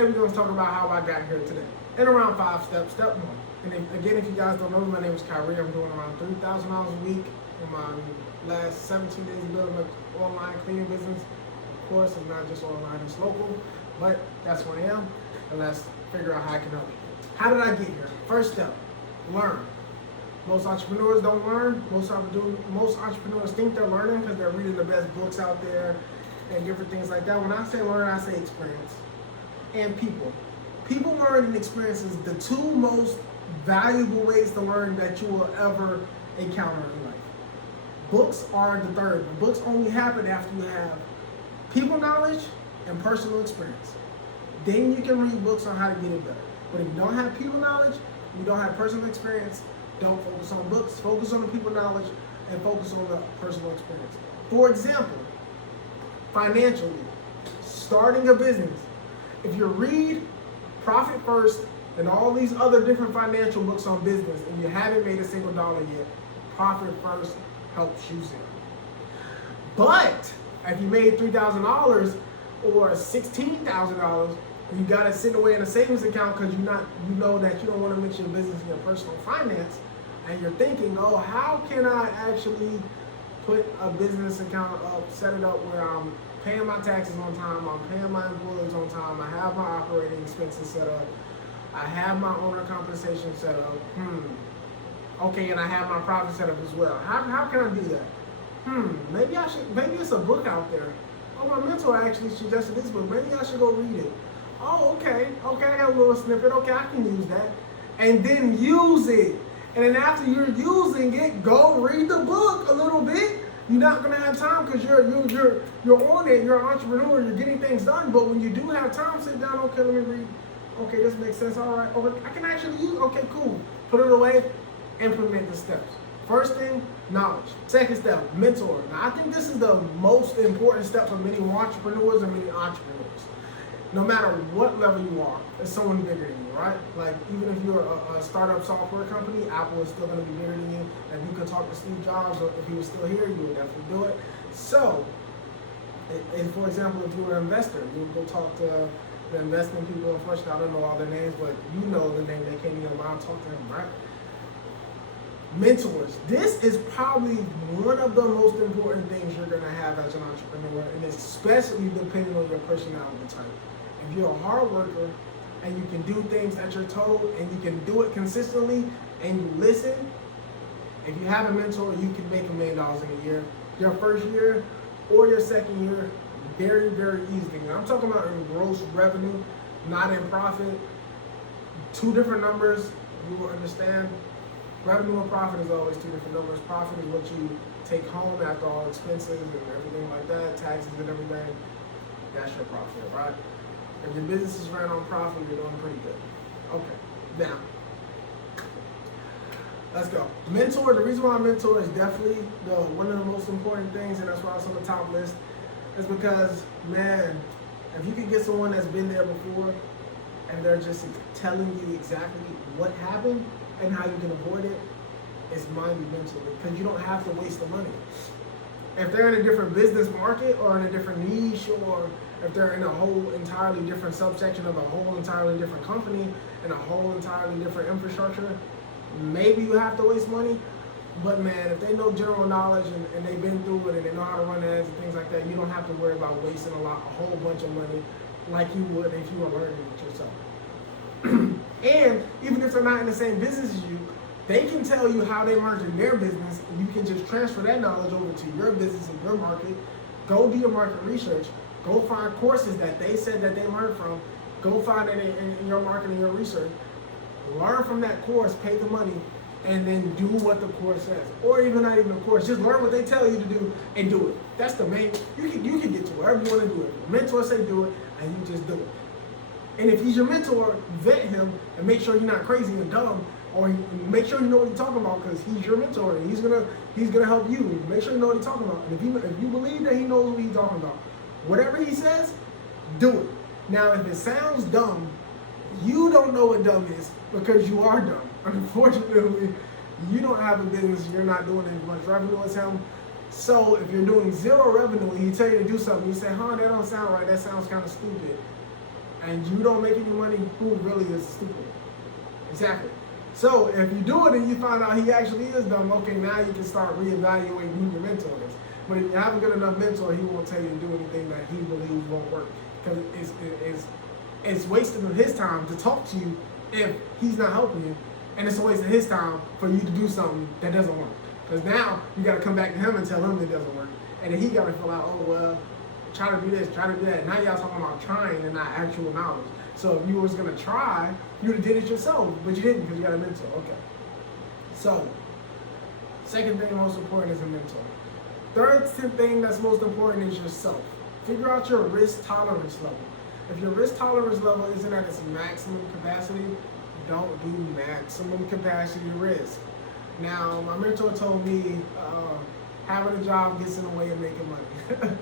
today we're going to talk about how I got here today. In around 5 steps. Step 1. And again, if you guys don't know me, my name is Kari. I'm doing around $3,000 a week in my last 17 days of building an online cleaning business. Of course, it's not just online, it's local, but that's where I am. And let's figure out how I can help you. How did I get here? First step, learn. Most entrepreneurs don't learn. Most entrepreneurs think they're learning because they're reading the best books out there and different things like that. When I say learn, I say experience. And people. People learn and experience is the two most valuable ways to learn that you will ever encounter in life. Books are the third. Books only happen after you have people knowledge and personal experience. Then you can read books on how to get it better. But if you don't have people knowledge, you don't have personal experience, don't focus on books, focus on the people knowledge, and focus on the personal experience. For example, financially, starting a business. If you read Profit First and all these other different financial books on business and you haven't made a single dollar yet, Profit First helps you zero. But if you made $3,000 or $16,000, you got it sitting away in a savings account because you know that you don't want to mix your business and your personal finance, and you're thinking, oh, how can I actually put a business account up, set it up where I'm paying my taxes on time, I'm paying my employees on time, I have my operating expenses set up, I have my owner compensation set up, okay, and I have my profit set up as well. How can I do that? Maybe it's a book out there. Oh, my mentor actually suggested this book, maybe I should go read it. Oh, okay, I got a little snippet, okay, I can use that. And then use it. And then after you're using it, go read the book a little bit. You're not gonna have time because you're on it, you're an entrepreneur, you're getting things done. But when you do have time, sit down, okay, let me read. Okay, this makes sense, all right. Okay, I can actually use, okay, cool. Put it away, implement the steps. First thing, knowledge. Second step, mentor. Now, I think this is the most important step for many entrepreneurs and many entrepreneurs. No matter what level you are, there's someone bigger than you, right? Like, even if you're a startup software company, Apple is still going to be bigger than you. If you could talk to Steve Jobs, or if he was still here, you would definitely do it. So, and for example, if you were an investor, you would go talk to the investment people. Unfortunately, I don't know all their names, but you know the name. They can't even allow to talk to them, right? Mentors. This is probably one of the most important things you're going to have as an entrepreneur, and especially depending on your personality type. If you're a hard worker and you can do things that you're told and you can do it consistently and you listen, if you have a mentor, you can make $1 million in a year. Your first year or your second year, very, very easy. And I'm talking about in gross revenue, not in profit. Two different numbers, you will understand. Revenue and profit is always two different numbers. Profit is what you take home after all expenses and everything like that, taxes and everything. That's your profit, right? If your business is ran on profit, you're doing pretty good. Okay, now, let's go. Mentor, the reason why I mentor is definitely one of the most important things, and that's why it's on the top list, is because, man, if you can get someone that's been there before, and they're just telling you exactly what happened and how you can avoid it, it's monumental, because you don't have to waste the money. If they're in a different business market or in a different niche, or if they're in a whole entirely different subsection of a whole entirely different company and a whole entirely different infrastructure, maybe you have to waste money. But man, if they know general knowledge and they've been through it and they know how to run ads and things like that, you don't have to worry about wasting a whole bunch of money like you would if you were learning it yourself. And even if they're not in the same business as you, they can tell you how they learned in their business, and you can just transfer that knowledge over to your business and your market. Go do your market research. Go find courses that they said that they learned from. Go find it in your market and your research. Learn from that course, pay the money, and then do what the course says. Or even not even a course, just learn what they tell you to do and do it. That's the main, you can get to wherever you want to do it. Your mentor say do it, and you just do it. And if he's your mentor, vet him and make sure you're not crazy and dumb, or make sure you know what he's talking about, because he's your mentor and he's gonna help you. Make sure you know what he's talking about. And if you believe that he knows what he's talking about, whatever he says, do it. Now, if it sounds dumb, you don't know what dumb is because you are dumb. Unfortunately, you don't have a business, you're not doing as much revenue as him. So if you're doing zero revenue and he tell you to do something, you say, that don't sound right, that sounds kind of stupid. and you don't make any money, who really is stupid? Exactly. So if you do it and you find out he actually is dumb, okay, now you can start reevaluating who your mentor is. But if you have a good enough mentor, he won't tell you to do anything that he believes won't work, because it's wasting of his time to talk to you if he's not helping you, and it's a waste of his time for you to do something that doesn't work. Because now you got to come back to him and tell him it doesn't work, and then he got to feel like, oh well, try to do this, try to do that. Now y'all talking about trying and not actual knowledge. So if you was gonna try, you would have did it yourself, but you didn't because you got a mentor. Okay. So, second thing most important is a mentor. Third thing that's most important is yourself. Figure out your risk tolerance level. If your risk tolerance level isn't at its maximum capacity, don't do maximum capacity risk. Now, my mentor told me having a job gets in the way of making money.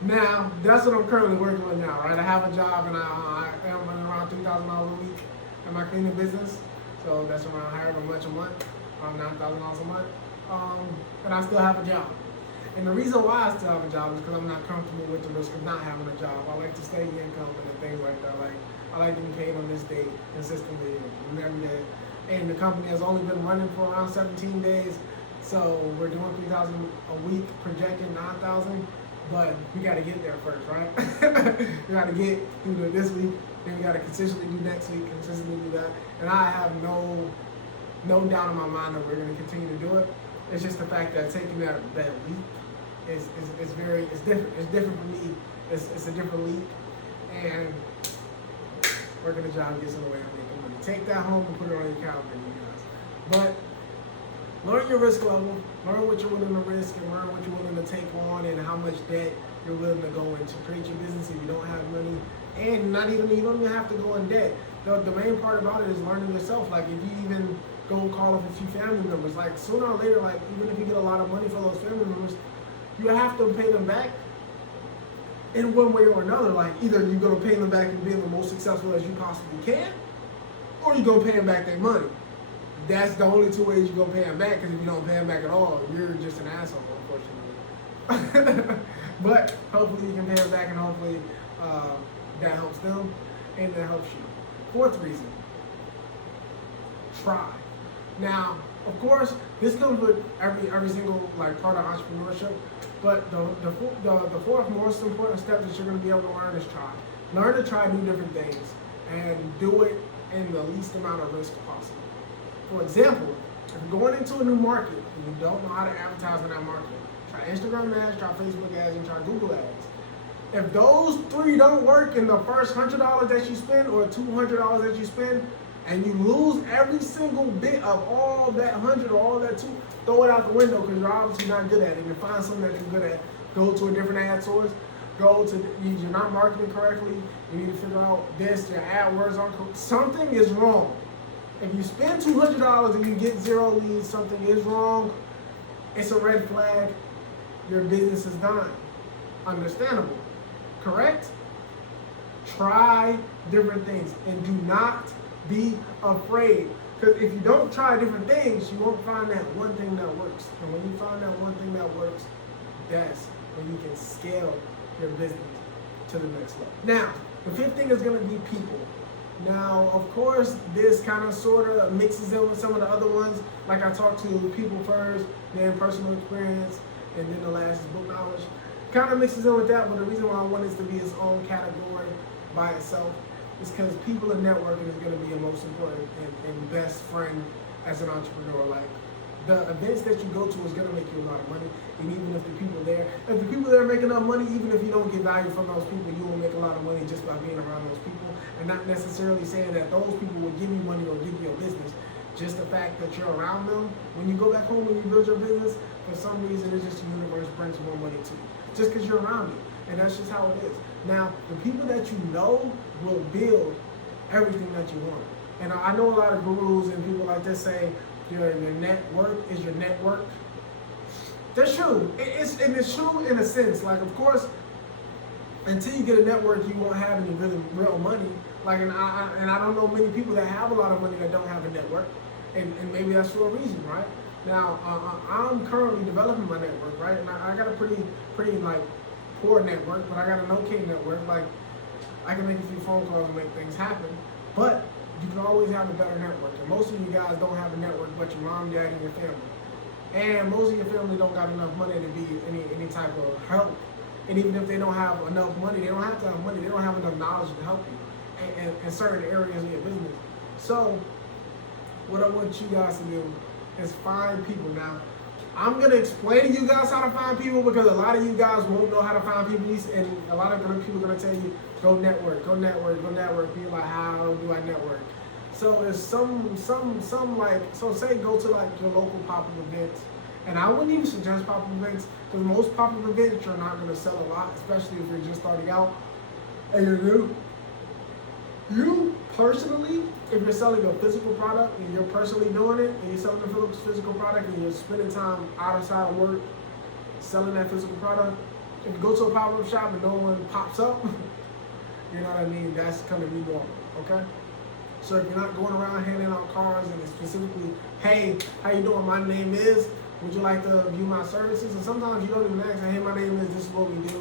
Now, that's what I'm currently working with now, right? I have a job and I am running around $3,000 a week in my cleaning business. So that's around however much a month, around $9,000 a month. And I still have a job. And the reason why I still have a job is because I'm not comfortable with the risk of not having a job. I like to stay income and things like that. I like to be paid on this date consistently and every day. And the company has only been running for around 17 days. So we're doing $3,000 a week, projecting $9,000. But we got to get there first, right? We got to get through this week, then we got to consistently do next week, consistently do that. And I have no doubt in my mind that we're going to continue to do it. It's just the fact that taking that leap is different. It's different for me. It's a different leap, and working a job gets in the way of making money. Take that home and put it on your calendar, you guys. But learn your risk level, learn what you're willing to risk, and learn what you're willing to take on and how much debt you're willing to go into. Create your business if you don't have money, and you don't even have to go in debt. The main part about it is learning yourself. Like if you even go call up a few family members, like sooner or later, like even if you get a lot of money for those family members, you have to pay them back in one way or another. Like either you're gonna pay them back and being the most successful as you possibly can, or you're gonna pay them back their money. That's the only two ways you're gonna pay them back, because if you don't pay them back at all, you're just an asshole, unfortunately. But hopefully you can pay them back, and hopefully that helps them and that helps you. Fourth reason, try. Now, of course, this comes with every single part of entrepreneurship, but the fourth most important step that you're gonna be able to learn is try. Learn to try new different things and do it in the least amount of risk possible. For example, if you're going into a new market and you don't know how to advertise in that market, try Instagram ads, try Facebook ads, and try Google ads. If those three don't work in the first $100 that you spend or $200 that you spend, and you lose every single bit of all that 100 or all that 2, throw it out the window, because you're obviously not good at it. You find something that you're good at, go to a different ad source, you're not marketing correctly, you need to figure out this, your AdWords aren't correct. Something is wrong. If you spend $200 and you get 0 leads, something is wrong. It's a red flag. Your business is dying. Understandable. Correct? Try different things and do not be afraid. Because if you don't try different things, you won't find that one thing that works. And when you find that one thing that works, that's when you can scale your business to the next level. Now, the fifth thing is going to be people. Now, of course, this kind of sort of mixes in with some of the other ones. Like I talked to people first, then personal experience, and then the last is book knowledge. Kind of mixes in with that, but the reason why I want it to be its own category by itself is because people and networking is going to be your most important and best friend as an entrepreneur. Like, the events that you go to is going to make you a lot of money, and even if the people there are making enough money, even if you don't get value from those people, you will make a lot of money just by being around those people, and not necessarily saying that those people will give you money or give you a business. Just the fact that you're around them, when you go back home and you build your business, for some reason it's just the universe brings more money to you, just because you're around it, and that's just how it is. Now, the people that you know will build everything that you want. And I know a lot of gurus and people like this say, your net worth is your network. That's true. It's true in a sense. Like, of course, until you get a network, you won't have any really real money. Like, and I don't know many people that have a lot of money that don't have a network, and maybe that's for a reason, right? Now, I'm currently developing my network, right? And I got a pretty like poor network, but I got an okay network. Like, I can make a few phone calls and make things happen, but you can always have a better network. And most of you guys don't have a network but your mom, dad, and your family. And most of your family don't got enough money to be any type of help. And even if they don't have enough money, they don't have to have money. They don't have enough knowledge to help you in certain areas of your business. So what I want you guys to do is find people. Now, I'm going to explain to you guys how to find people because a lot of you guys won't know how to find people. And a lot of people are going to tell you, go network, go network, go network. You're like, how do I network? So there's some like, so say go to like your local pop-up events. And I wouldn't even suggest pop-up events because most pop-up events you're not going to sell a lot, especially if you're just starting out and you're new. You personally, if you're selling a physical product and you're personally doing it and you're selling a physical product and you're spending time outside of work selling that physical product, if you go to a pop-up shop and no one pops up, you know what I mean, that's going to be normal, okay? So if you're not going around handing out cards and it's specifically, hey, how you doing, my name is, would you like to view my services? And sometimes you don't even ask, hey, my name is, this is what we do.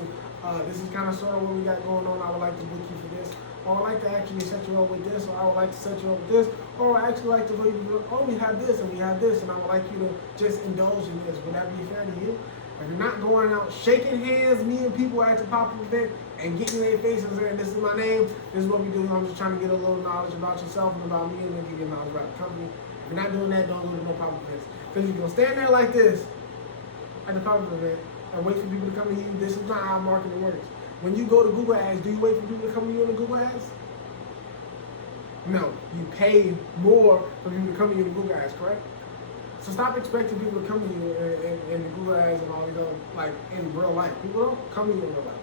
This is kind of sort of what we got going on. I would like to book you for this. Or I would like to actually set you up with this. Or I would like to set you up with this. Or I actually like to, oh, we have this and we have this. And I would like you to just indulge in this. Would that be fair to you? If you're not going out shaking hands, meeting people at your pop-up event and getting in their faces and saying, this is my name, this is what we do. I'm just trying to get a little knowledge about yourself and about me and then give you knowledge about the company. If you're not doing that, don't go to no pop-up events. Because you're going to stand there like this at the pop-up event and wait for people to come to you. This is not how marketing works. When you go to Google Ads, do you wait for people to come to you in the Google Ads? No. You pay more for people to come to you in the Google Ads, correct? So stop expecting people to come to you in the Google Ads and all these other, like in real life. People don't come to you in real life.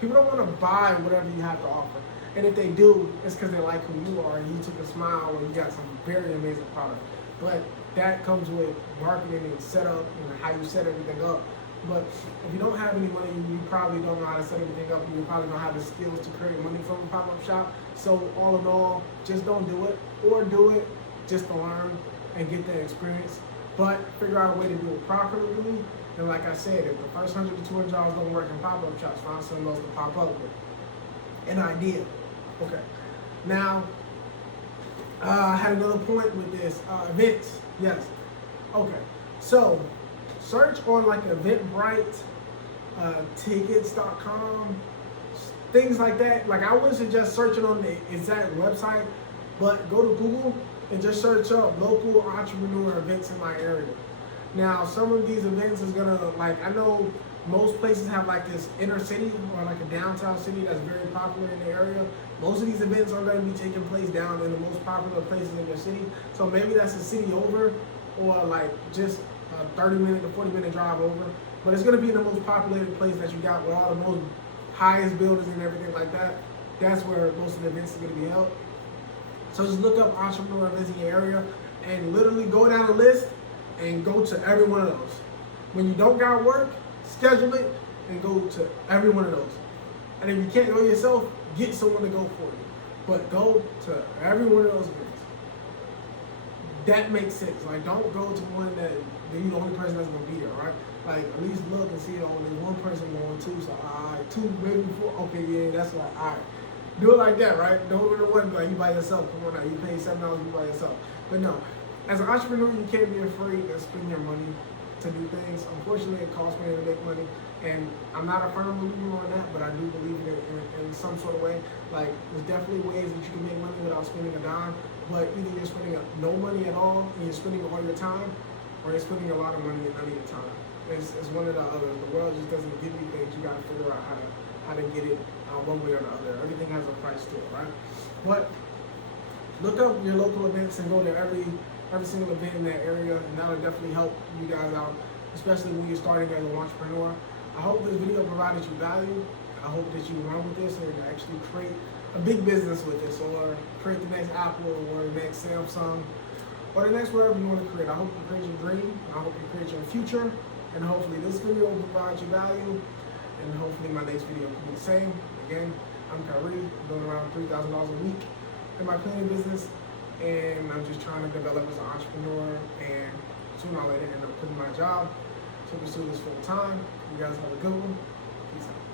People don't want to buy whatever you have to offer. And if they do, it's because they like who you are and you took a smile or you got some very amazing product. But that comes with marketing and setup and how you set everything up. But if you don't have any money, you probably don't know how to set everything up. You probably don't have the skills to create money from a pop-up shop. So all in all, just don't do it, or do it just to learn and get that experience. But figure out a way to do it properly. And like I said, if the first $100 to $200 don't work in pop-up shops, find something else to pop up with. An idea. Okay. Now, I had another point with this. Events. Yes. Okay. So, search on like Eventbrite, tickets.com, things like that. Like I wouldn't suggest searching on the exact website, but go to Google and just search up local entrepreneur events in my area. Now, some of these events is gonna, like, I know most places have like this inner city or like a downtown city that's very popular in the area. Most of these events are gonna be taking place down in the most popular places in your city. So maybe that's a city over or like just a 30-minute to 40-minute drive over. But it's gonna be in the most populated place that you got with all the most highest buildings and everything like that. That's where most of the events are gonna be held. So just look up entrepreneur events in your area and literally go down a list and go to every one of those. When you don't got work, schedule it and go to every one of those. And if you can't go yourself, get someone to go for you. But go to every one of those events. That makes sense. Like, don't go to one that you're the only person that's gonna be there, right? Like, at least look and see only one person going to. So, two, maybe four. Okay, yeah, that's like, all right. Do it like that, right? Don't go to one like you by yourself. Come on now, you pay $7 you by yourself. But no, as an entrepreneur, you can't be afraid to spend your money to do things. Unfortunately, it costs money to make money, and I'm not a firm believer on that, but I do believe in some sort of way. Like, there's definitely ways that you can make money without spending a dime, but either you're spending no money at all, and you're spending all your time, or you're spending a lot of money and none of your time. It's one or the other. The world just doesn't give you things. You got to figure out how to get it one way or the other. Everything has a price to it, right? But look up your local events and go to every single event in that area, and that'll definitely help you guys out, especially when you're starting as an entrepreneur. I hope this video provided you value. I hope that you run with this and actually create a big business with this, or create the next Apple or the next Samsung or the next wherever you want to create. I hope you create your dream. I hope you create your future, and hopefully this video will provide you value, and hopefully my next video will be the same. Again, I'm Kari, doing around $3,000 a week in my cleaning business, and I'm just trying to develop as an entrepreneur, and sooner or later end up quitting my job to pursue this full time. You guys have a good one. Peace out.